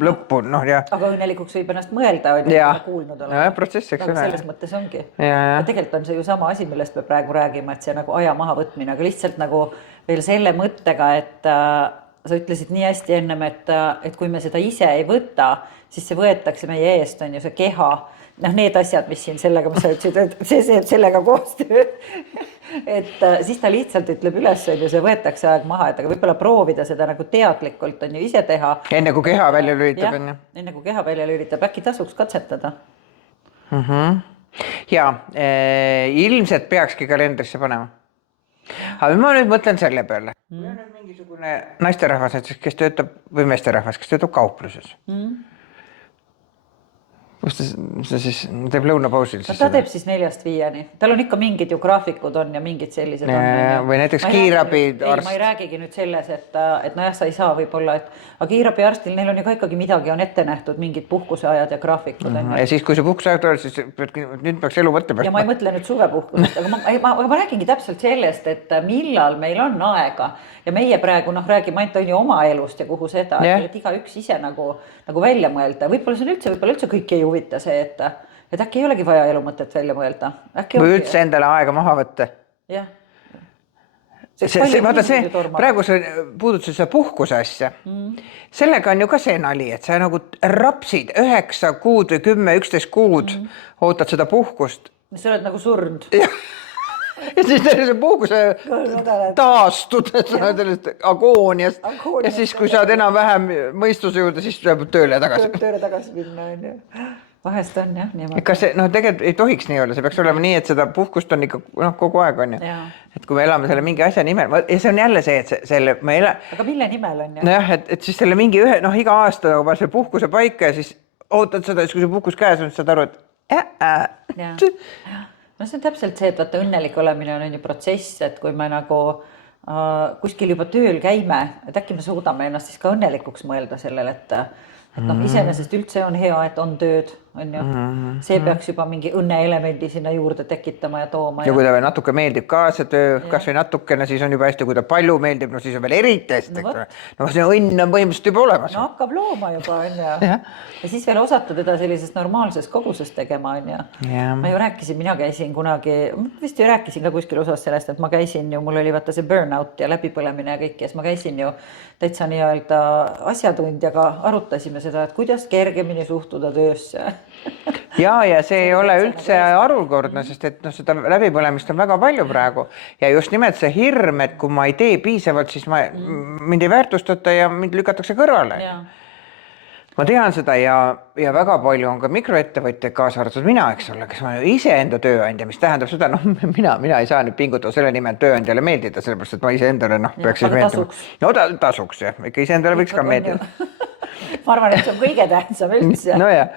lõppu, noh ja. Aga õnnelikuks võib ennast mõelda, on ju, kuulnud olla. Ja, protsess, eks ole. Selles mõttes ongi. Ja. Tegelikult on see ju sama asi, millest me praegu räägime, et see nagu aja maha võtmine, aga lihtsalt nagu veel selle mõttega, et sa ütlesid nii hästi ennem, et kui me seda ise ei võta, siis see võetakse meie eest, on ju see keha, noh, need asjad, mis siin sellega, mis sa ütlesid, et see teeb sellega koostööd, et siis ta lihtsalt ütleb üles, on ju, see võetakse aeg maha, et aga võib-olla proovida seda nagu teadlikult, on ju, ise teha. Enne kui keha välja lülitab, on ju. Enne kui keha välja lülitab, äkki tasuks katsetada. Ja, ilmselt peakski kalendrisse panema. Aga ma nüüd mõtlen selle peale. Kui on nüüd mingisugune naisterahvas, kes töötab, või meesterahvas, kes töötab kaupluses. Kus ta siis teeb lõunapausil? Ta teeb siis 4-5. Tal on ikka mingid ju graafikud on ja mingid sellised on. Või näiteks kiirabi arst. Ma ei räägigi nüüd selles, et nojah, sa ei saa võib-olla, aga kiirabi arstil neil on ju ka ikkagi midagi on ette nähtud, mingid puhkuseajad ja graafikud. Ja siis, kui see puhkuseajad tuleb, siis nüüd peaks elu mõtlema. Ja ma ei mõtle nüüd suvepuhkusest, aga ma räägingi täpselt sellest, et millal meil on aega ja meie praegu räägime ainult on ju oma elust ja kuhu seda, et iga üks ise nagu välja mõelda. Võib-olla see on üldse kõik ei huvita see, et äkki ei olegi vaja elu mõtet välja mõelda. Või üldse endale aega maha võtta. Jah. Vaata see, praegu sa puudutasid seda puhkuse asja. Sellega on ju ka see nali, et sa nagu rapsid 9 kuud või 10-11 kuud ootad seda puhkust. Sa oled nagu surnud. Ja siis see puhkuse taastud sellest agooniast ja siis, kui saad enam vähem mõistuse juurde, siis tuleb tööle tagasi. Tööle tagasi minna, on ju. Vahest on jah niimoodi. Kas see, tegelikult ei tohiks nii olla, see peaks olema nii, et seda puhkust on ikka kogu aeg, on ju. Et kui me elame selle mingi asja nimel, ja see on jälle see, et selle me Aga mille nimel on ju? Nojah, et siis selle mingi iga aasta nagu see puhkuse paika ja siis ootad seda, siis kui see puhkus käes on, siis saad aru, et No see on täpselt see, et vaata õnnelik olemine on ju protsess, et kui me nagu kuskil juba tööl käime, et äkki me suudame ennast siis ka õnnelikuks mõelda sellele, et iseenesest üldse on hea, et on tööd, on ju. See peaks juba mingi õnneelemendi sinna juurde tekitama ja tooma. Ja kui ta veel natuke meeldib ka see töö, kas või natukene, siis on juba hästi, kui ta palju meeldib, no siis on veel eriti hästi. No see õnn on põhimõtteliselt juba olemas. No hakkab looma juba, on ju. Ja siis veel osata teda sellises normaalses koguses tegema, on ju. Ma ju rääkisin, mina käisin kunagi, vist ju rääkisin ka kuskil osas sellest, et ma käisin ju, mul oli vaata see burnout ja läbipõlemine ja kõik, ja siis ma käisin ju täitsa nii-öelda asjatundjaga, arutasime seda, et kuidas kergemini suhtuda töösse. Ja see ei ole üldse harukordne, sest et seda läbipõlemist on väga palju praegu ja just nimelt see hirm, et kui ma ei tee piisavalt, siis mind ei väärtustata ja mind lükatakse kõrvale. Ma tean seda ja väga palju on ka mikroettevõtjaid kaasa arvatud mina, eks ole, kes ma ise enda tööandja, mis tähendab seda, mina ei saa nüüd pingutada selle nimel tööandjale meeldida, sellepärast, et ma ise endale peaks siis meeldima. No tasuks jah, ikka ise endale võiks ka meeldida. Ma arvan, et see on kõige tähtsam üldse. No jah,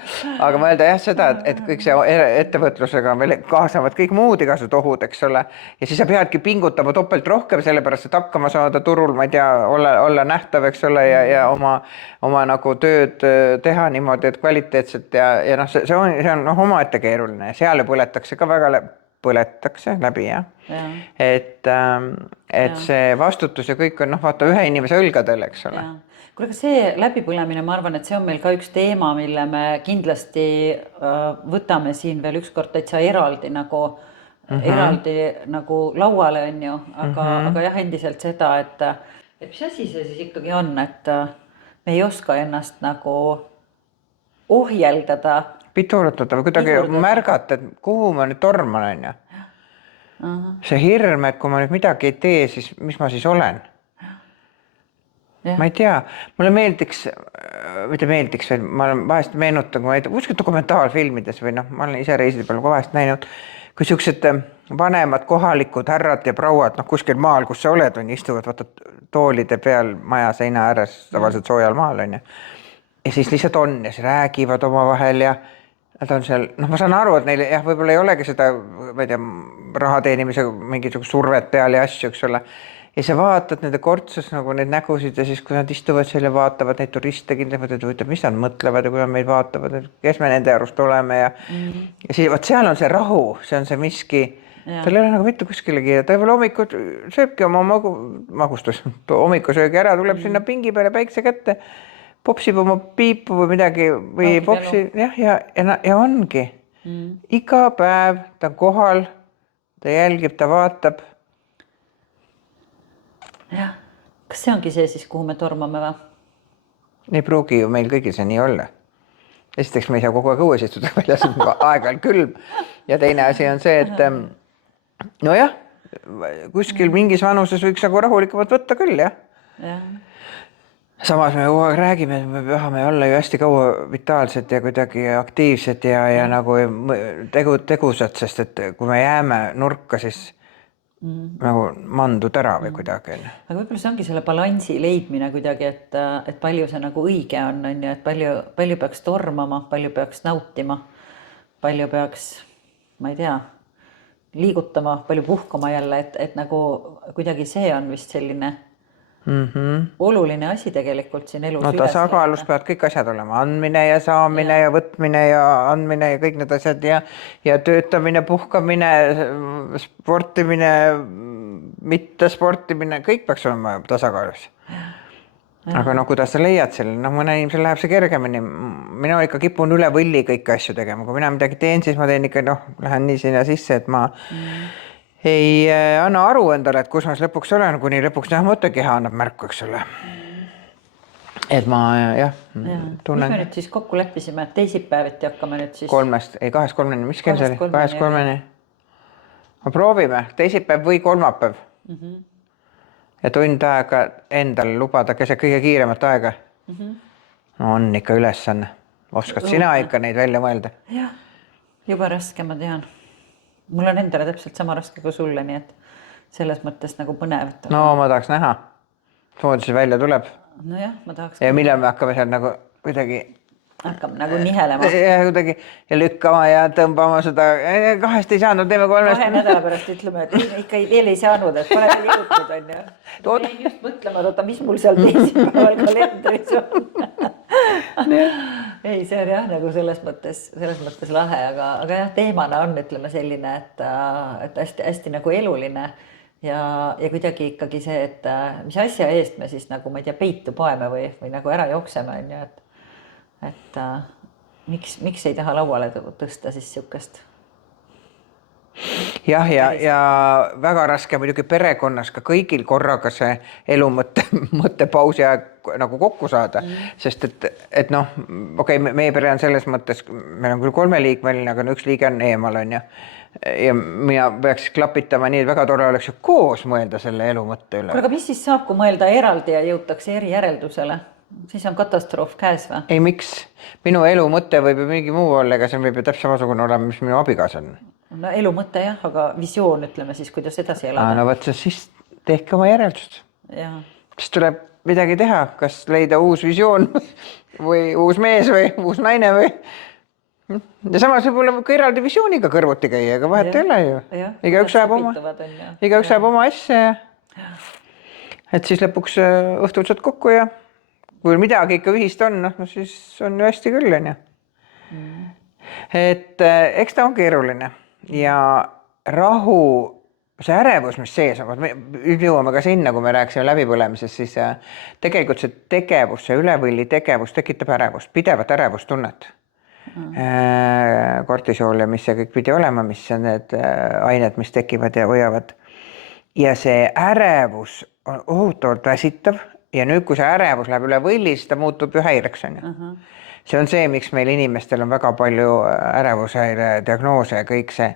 aga mõelda jah seda, et kõik see ettevõtlusega kaasavad kõik muud igasugused ohud, eks ole, ja siis sa peadki pingutama topelt rohkem, sellepärast, et hakkama saada turul, ma ei tea, olla nähtav, eks ole, ja oma nagu tööd teha niimoodi, et kvaliteetselt ja see on omaette keeruline ja seal põletakse ka väga põletakse läbi, jah. Et see vastutus ja kõik on, vaata ühe inimese õlgadel, eks ole. Kuule, aga see läbipõlemine, ma arvan, et see on meil ka üks teema, mille me kindlasti võtame siin veel ükskord täitsa eraldi nagu lauale, on ju, aga jah, endiselt seda, et mis asi see siis ikkagi on, et me ei oska ennast nagu ohjeldada. Pituurutada või kuidagi märgata, et kuhu ma nüüd torman, on ju. See hirm, et kui ma nüüd midagi ei tee, siis mis ma siis olen? Ma ei tea, mulle meeldiks veel, ma olen vahest meenutan, kui kuskil dokumentaalfilmides või ma olen ise reiside peal vahest näinud, kui siuksed vanemad kohalikud härrad ja prouad kuskil maal, kus sa oled, istuvad vaata toolide peal maja seina ääres tavaliselt soojal maal, on ju. Ja siis lihtsalt on ja siis räägivad omavahel ja nad on seal, ma saan aru, et neil võib-olla ei olegi seda, ma ei tea, raha teenimise mingisugust survet peal ja asju, eks ole. Ja sa vaatad nende kortsus nagu neid nägusid ja siis, kui nad istuvad seal ja vaatavad neid turiste kindlasti, mis nad mõtlevad ja kui nad meid vaatavad, kes me nende arust oleme ja siis seal on see rahu, see on see miski, tal ei ole nagu mitte kuskilegi ja ta võib-olla hommikul sööbki oma magustus, hommikusöögi ära, tuleb sinna pingi peale päikse kätte, popsib oma piipu või midagi või popsi, jah, ja ongi. Iga päev ta on kohal, ta jälgib, ta vaatab. Jah, kas see ongi see siis, kuhu me tormame või? Ei pruugi ju meil kõigil see nii olla. Esiteks me ei saa kogu aeg õues istuda väljas, aeg-ajalt külm. Ja teine asi on see, et nojah, kuskil mingis vanuses võiks nagu rahulikumalt võtta küll, jah. Samas me kogu aeg räägime, et me tahame olla ju hästi kaua vitaalsed ja kuidagi aktiivsed ja nagu tegusad, sest et kui me jääme nurka, siis nagu mandud ära või kuidagi. Aga võib-olla see ongi selle balansi leidmine kuidagi, et palju see nagu õige on, et palju peaks tormama, palju peaks nautima, palju peaks, ma ei tea, liigutama, palju puhkama jälle, et nagu kuidagi see on vist selline oluline asi tegelikult siin elus. No tasakaalus peavad kõik asjad olema, andmine ja saamine ja võtmine ja andmine ja kõik need asjad ja töötamine, puhkamine, sportimine, mitte sportimine, kõik peaks olema tasakaalus. Aga no kuidas sa leiad selle, mõne inimesel läheb see kergemini, mina ikka kipun üle võlli kõiki asju tegema, kui mina midagi teen, siis ma teen ikka, lähen nii sinna sisse, et ma ei anna aru endale, et kus ma lõpuks olen, kuni lõpuks mõttekeha annab märku, eks ole. Et ma tunnen. Mis me nüüd siis kokku leppisime, et teisipäeviti hakkame nüüd siis? 2-3, mis kell see oli? 2-3. Ma proovime, teisipäev või kolmapäev. Ja tund aega endale lubada kõige kiiremat aega. On ikka ülesanne. Oskad sina ikka neid välja mõelda? Jah, juba raske, ma tean. Mul on endale täpselt sama raske kui sulle, nii et selles mõttes nagu põnev. No ma tahaks näha, moodi see välja tuleb. No jah, ma tahaks. Ja millal me hakkame seal nagu kuidagi hakkame nagu nihelema. Ja kuidagi ja lükkama ja tõmbama seda, 2 ei saanud, teeme 3. 2 nädala pärast ütleme, et ikka veel ei saanud, et pole veel jõudnud, on ju. Ma jäin just mõtlema, et mis mul seal teisipäeval kalendris on. Ei, see on jah nagu selles mõttes lahe, aga jah, teemana on, ütleme selline, et hästi nagu eluline ja kuidagi ikkagi see, et mis asja eest me siis nagu, ma ei tea, peitu poeme või nagu ära jookseme, on ju, et miks ei taha lauale tõsta siis siukest? Jah, ja väga raske muidugi perekonnas ka kõigil korraga see elu mõttepausi aeg nagu kokku saada, sest et noh, okei, meie pere on selles mõttes, meil on küll 3-liikmeline, aga 1 liige on eemal, on ju. Ja mina peaks klapitama nii, et väga tore oleks ju koos mõelda selle elu mõtte üle. Aga mis siis saab, kui mõelda eraldi ja jõutakse eri järeldusele? Siis on katastroof käes või? Ei, miks? Minu elu mõte võib ju mingi muu olla, ega see võib ju täpselt samasugune olema, mis minu abigas on. No elu mõte jah, aga visioon, ütleme siis, kuidas edasi elada. No võt, siis tehke oma järeldust. Siis tuleb midagi teha, kas leida uus visioon või uus mees või uus naine või. Ja samas võib-olla ka eraldi visiooniga kõrvuti käia, aga vahet ei ole ju. Igaüks saab oma asja ja et siis lõpuks õhtul saad kokku ja kui midagi ikka ühist on, no siis on ju hästi küll, on ju. Et eks ta on keeruline ja rahu, see ärevus, mis sees on, me jõuame ka sinna, kui me rääksime läbipõlemisest, siis tegelikult see tegevus, see ülevõlli tegevus tekitab ärevust, pidevat ärevustunnet. Kortisool ja mis see kõik pidi olema, mis on need ained, mis tekivad ja hoiavad. Ja see ärevus on ohutavalt väsitav ja nüüd, kui see ärevus läheb üle võlli, siis ta muutub ju häireks. See on see, miks meil inimestel on väga palju ärevushäire diagnoose ja kõik see.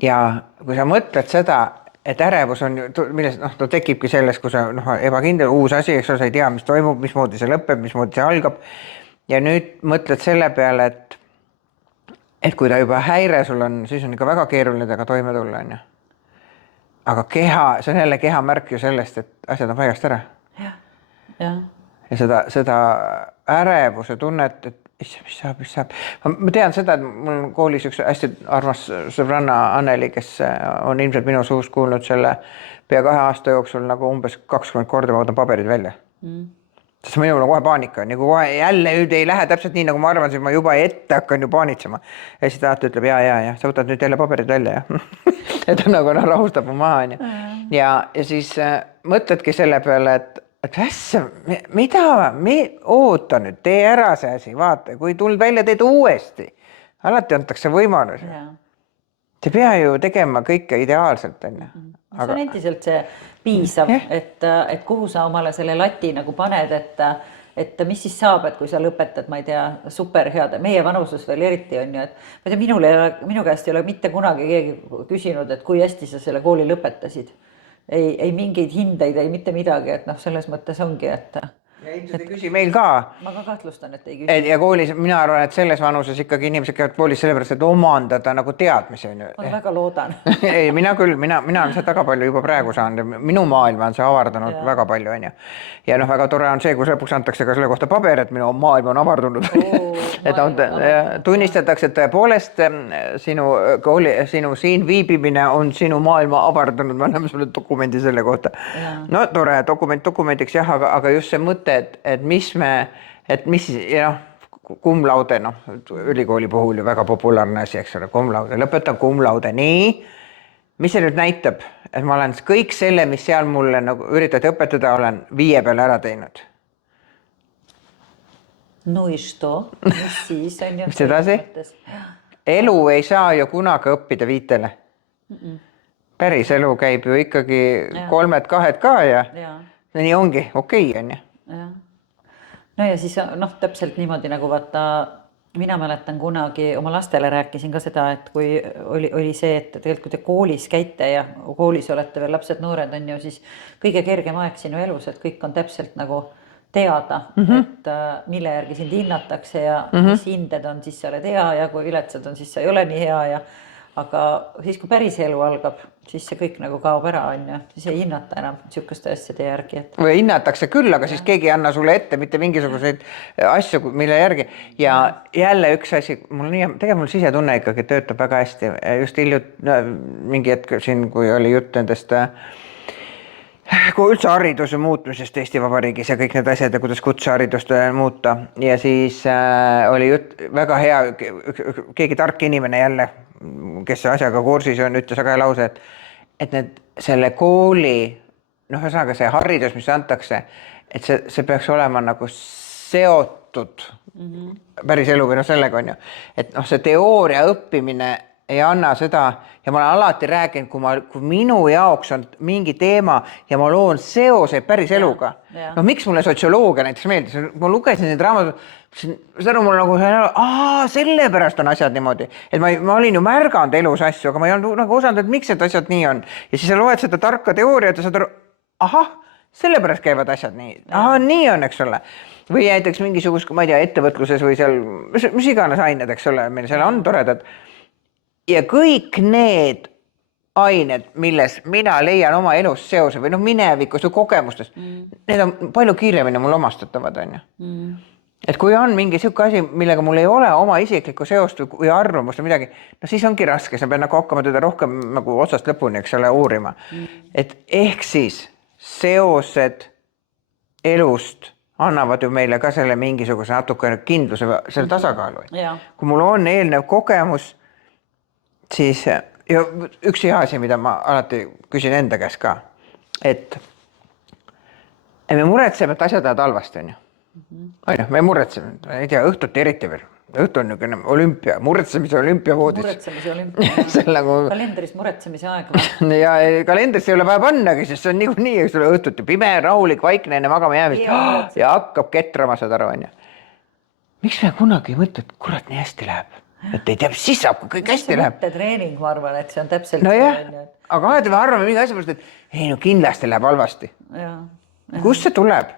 Ja kui sa mõtled seda, et ärevus on, millest ta tekibki sellest, kui sa ebakindel, uus asi, eks sa ei tea, mis toimub, mismoodi see lõpeb, mismoodi see algab. Ja nüüd mõtled selle peale, et kui ta juba häire sul on, siis on ikka väga keeruline temaga toime tulla. Aga keha, see on jälle keha märk ju sellest, et asjad on paigast ära. Ja seda ärevuse tunnet, et mis saab. Ma tean seda, et mul on koolis üks hästi armas sõbranna Anneli, kes on ilmselt minu suust kuulnud selle pea 2 aasta jooksul nagu umbes 20 korda ma võtan paberid välja. sest minul on kohe paanika, nagu kohe jälle nüüd ei lähe täpselt nii, nagu ma arvan, siis ma juba ette hakkan ju paanitsema. Ja siis ta ütleb, ja, sa võtad nüüd jälle paberid välja, ja. Et ta nagu rahustab mu maha, on ju. Ja siis mõtledki selle peale, et oota nüüd, tee ära see asi, vaata, kui tuld välja, teed uuesti. Alati antakse võimalus. Te pea ju tegema kõike ideaalselt, on ju. See on endiselt see piisav, et kuhu sa omale selle lati nagu paned, et mis siis saab, et kui sa lõpetad, ma ei tea, super head, meie vanuses veel eriti on ju, et ma ei tea, minu käest ei ole mitte kunagi keegi küsinud, et kui hästi sa selle kooli lõpetasid. Ei mingeid hindeid, ei mitte midagi, et selles mõttes ongi, et... Ja ilmselt ei küsi meil ka. Ma ka kahtlustan, et ei küsi. Ja koolis, mina arvan, et selles vanuses ikkagi inimesed käivad koolis sellepärast, et omandada nagu teadmisi. Ma väga loodan. Ei, mina küll, mina olen seda väga palju juba praegu saanud. Minu maailma on see avardanud väga palju, on ju. Ja väga tore on see, kui lõpuks antakse ka selle kohta paber, et minu maailm on avardunud. Et tunnistatakse, et tõepoolest sinu siin viibimine on sinu maailma avardanud. Me anname sulle dokumendi selle kohta. No tore, dokumendiks jah, aga just see mõte, et mis cum laude, ülikooli puhul ju väga populaarne asi, eks ole, cum laude, lõpetan cum laude, nii, mis see nüüd näitab, et ma olen kõik selle, mis seal mulle nagu üritati õpetada, olen 5 peale ära teinud. No i što? Mis siis on ju? Mis edasi? Elu ei saa ju kunagi õppida 5-le. Päris elu käib ju ikkagi 3-2 ka ja nii ongi, okei on ju. No ja siis täpselt niimoodi nagu vaata, mina mäletan kunagi oma lastele rääkisin ka seda, et kui oli see, et tegelikult kui te koolis käite ja koolis olete veel lapsed noored on ju, siis kõige kergem aeg sinu elus, et kõik on täpselt nagu teada, et mille järgi sind hinnatakse ja mis hinded on, siis sa oled hea ja kui viletsad on, siis sa ei ole nii hea ja aga siis, kui päris elu algab, siis see kõik nagu kaob ära, on ju. Siis ei hinnata enam niisuguste asjade järgi. Või hinnatakse küll, aga siis keegi ei anna sulle ette mitte mingisuguseid asju, mille järgi. Ja jälle üks asi, tegelikult mul sisetunne ikkagi töötab väga hästi. Just mingi hetk siin, kui oli jutt nendest, kui üldse hariduse muutmisest Eesti Vabariigis ja kõik need asjad ja kuidas kutseharidust muuta. Ja siis oli jutt väga hea, keegi tark inimene jälle, kes asjaga kursis on, ütles väga hea lause, et selle kooli, ühesõnaga see haridus, mis antakse, et see peaks olema nagu seotud päris eluga, sellega on ju. Et see teooria õppimine ei anna seda ja ma olen alati rääkinud, kui minu jaoks on mingi teema ja ma loon seoseid päris eluga. Miks mulle sotsioloogia näiteks meeldis? Ma lugesin neid raamatud, seda mul nagu selle pärast on asjad niimoodi. Et ma olin ju märganud elus asju, aga ma ei olnud nagu osanud, et miks need asjad nii on. Ja siis sa loed seda tarka teooriat ja saad aru, selle pärast käivad asjad nii. Nii on, eks ole. Või näiteks mingisugust, ma ei tea, ettevõtluses või seal, mis iganes ained, eks ole, meil seal on toredad. Ja kõik need ained, milles mina leian oma elus seose või minevikus või kogemustes, need on palju kiiremini mul omastatavad, on ju. Et kui on mingi siuke asi, millega mul ei ole oma isiklikku seost või arvamust või midagi, siis ongi raske, sa pead nagu hakkama teda rohkem nagu otsast lõpuni, eks ole, uurima. Et ehk siis seosed elust annavad ju meile ka selle mingisuguse natukene kindluse, selle tasakaalu. Kui mul on eelnev kogemus, siis üks hea asi, mida ma alati küsin enda käest ka, et me muretseme, et asjad lähevad halvasti, on ju. Me muretseme, ei tea, õhtuti eriti veel. Õhtu on niisugune olümpia, muretsemise olümpiavoodis. Muretsemise olümpia. Kalendris muretsemise aeg. Ja kalendris ei ole vaja pannagi, sest see on nii, eks ole, õhtuti pime, rahulik, vaikne enne magama jäämist ja hakkab ketrama seda aru, on ju. Miks me kunagi ei mõtle, et kurat nii hästi läheb? Et ei tea, mis siis saab, kui kõik hästi läheb. See treening, ma arvan, et see on täpselt aga alati me arvame mingi asja pärast, et kindlasti läheb halvasti. Kust see tuleb?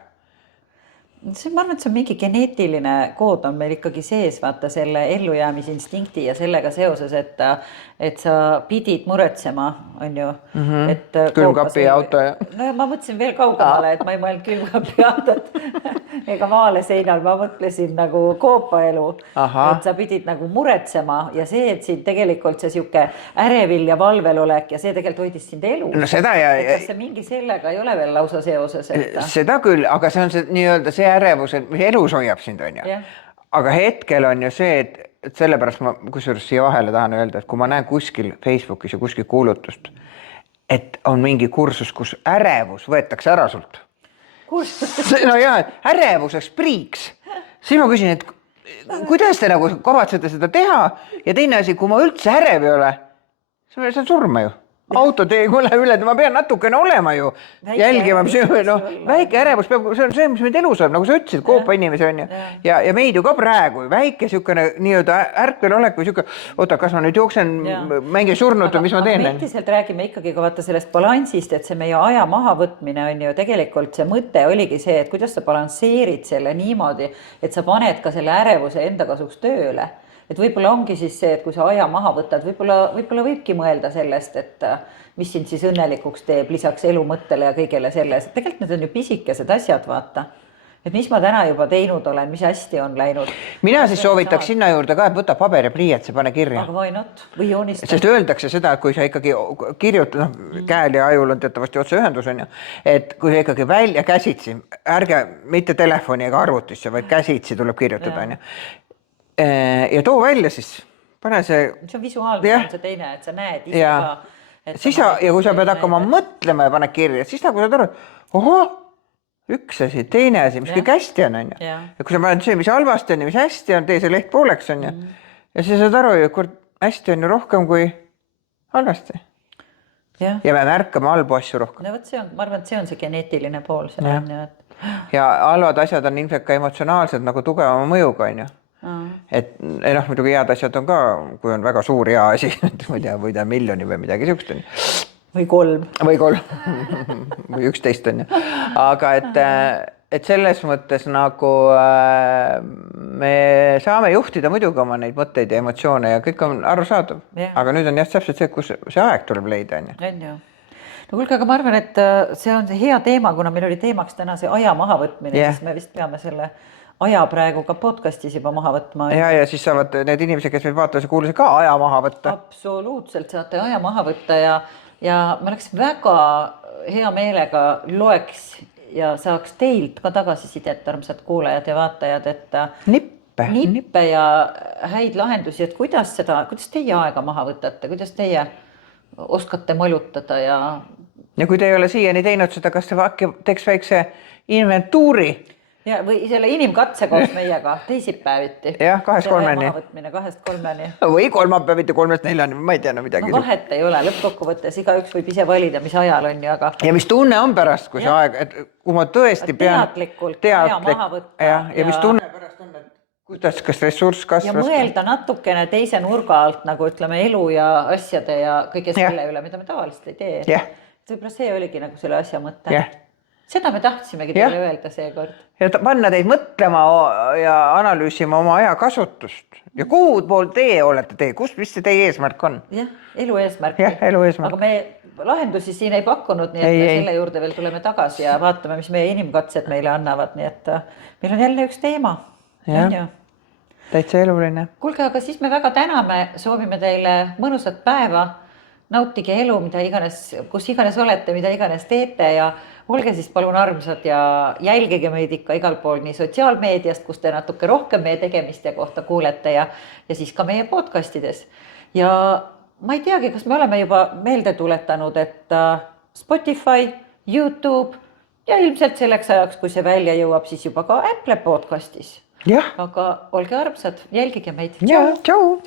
Ma arvan, et see on mingi geneetiline kood on meil ikkagi sees, vaata selle ellujäämisinstinkti ja sellega seoses, et sa pidid muretsema, on ju. Külmkapi auto ja... No ma mõtlesin veel kaugemale, et ma ei mõelnud külmkapi autot. ega maale seinal ma mõtlesin nagu koopaelu, Ahah. et sa pidid nagu muretsema ja see, et sind tegelikult see sihuke ärevil ja valvelolek ja see tegelikult hoidis sind elus. No seda ja kas see mingi sellega ei ole veel lausa seoses, et seda küll, aga see on see nii-öelda see ärevus, et mis elus hoiab sind, on ju. Jah. Aga hetkel on ju see, et sellepärast ma kusjuures siia vahele tahan öelda, et kui ma näen kuskil Facebookis ja kuskil kuulutust, et on mingi kursus, kus ärevus võetakse ära sult. No jah, ärevuseks priiks. Siis ma küsin, et kuidas te nagu kavatsete seda teha ja teine asi, kui ma üldse ärev ei ole, see on surma ju. Autotee üle, ma pean natukene olema ju. Jälgima, väike ärevus peab, see on see, mis meid elus on, nagu sa ütlesid, koopa inimesi on ju. Ja meid ju ka praegu, väike siukene nii-öelda ärkvel olek või siuke, oota, kas ma nüüd jooksen, mängin surnut või mis ma teen? Aga endiselt räägime ikkagi ka vaata sellest balansist, et see meie aja mahavõtmine on ju tegelikult see mõte oligi see, et kuidas sa balansseerid selle niimoodi, et sa paned ka selle ärevuse enda kasuks tööle. Et võib-olla ongi siis see, et kui sa aja maha võtad, võib-olla võibki mõelda sellest, et mis sind siis õnnelikuks teeb lisaks elu mõttele ja kõigele selles. Tegelikult need on ju pisikesed asjad, vaata. Et mis ma täna juba teinud olen, mis hästi on läinud. Mina siis soovitaks sinna juurde ka, et võta paber ja pliiatsi, pane kirja. Aga why not? Või joonista. Sest öeldakse seda, et kui sa ikkagi kirjutad, käel ja ajul on teatavasti otseühendus on ju, et kui sa ikkagi välja käsitsi, ärge mitte telefoni ega arvutisse, vaid käsitsi tuleb kirjutada on ju. Ja too välja siis, pane see... See on visuaalne, on see teine, et sa näed ise ka. Ja kui sa pead hakkama mõtlema ja paned kirja, siis nagu saad aru, oho, üks asi, teine asi, mis kõik hästi on ju. Ja kui sa paned see, mis halvasti on ja mis hästi on, tee see leht pooleks on ju. Ja siis saad aru, et hästi on ju rohkem kui halvasti. Ja me märkame halbu asju rohkem. No võt see on, ma arvan, et see on see geneetiline pool. Ja halvad asjad on ilmselt ka emotsionaalsed nagu tugevama mõjuga on ju. Et muidugi head asjad on ka, kui on väga suur hea asi, ma ei tea, võida miljoni või midagi siukest on. Või 3. Või 11 on ju. Aga et selles mõttes nagu me saame juhtida muidugi oma neid mõtteid ja emotsioone ja kõik on arusaadav. Aga nüüd on jah täpselt see, kus see aeg tuleb leida. On ju. No kuulge, aga ma arvan, et see on see hea teema, kuna meil oli teemaks täna see aja mahavõtmine, siis me vist peame selle aja praegu ka podcastis juba maha võtma. Ja siis saavad need inimesed, kes meil vaatavad, kuulasid ka aja maha võtta. Absoluutselt saate aja maha võtta ja ma oleks väga hea meelega loeks ja saaks teilt ka tagasisidet, armsad kuulajad ja vaatajad, et nippe ja häid lahendusi, et kuidas teie aega maha võtate, kuidas teie oskate mõlutada ja kui te ei ole siiani teinud seda, kas te teeks väikse inventuuri? Ja, või selle inimkatse koos meiega teisipäeviti. Jah, 2-3-ni. 2-3-ni. Või kolmapäeviti 3-4-ni, ma ei tea midagi. No vahet ei ole, lõppkokkuvõttes igaüks võib ise valida, mis ajal on ju, aga... Ja mis tunne on pärast, kui see aeg, et kui ma tõesti pean... Teadlikult aja maha võtta. Ja mis tunne pärast on, et kuidas, kas ressurss kasvas? Ja mõelda natukene teise nurga alt, nagu ütleme elu ja asjade ja kõige selle üle, mida me tavaliselt ei tee. Võib-olla see oligi nagu selle asja mõte. Seda me tahtsimegi teile öelda seekord. Ja panna teid mõtlema ja analüüsima oma aja kasutust. Ja kuhu pool teie olete mis see teie eesmärk on? Jah, elu eesmärk. Aga me lahendusi siin ei pakkunud, nii et me selle juurde veel tuleme tagasi ja vaatame, mis meie inimkatsed meile annavad. Nii et meil on jälle üks teema. Täitsa eluline. Kuulge, aga siis me väga täname, soovime teile mõnusat päeva. Nautige elu, mida iganes, kus iganes olete, mida iganes teete ja olge siis palun armsad ja jälgige meid ikka igal pool nii sotsiaalmeediast, kus te natuke rohkem meie tegemiste kohta kuulete ja siis ka meie podcastides. Ja ma ei teagi, kas me oleme juba meelde tuletanud, et Spotify, YouTube ja ilmselt selleks ajaks, kui see välja jõuab, siis juba ka Apple podcastis. Aga olge armsad, jälgige meid. Tšau!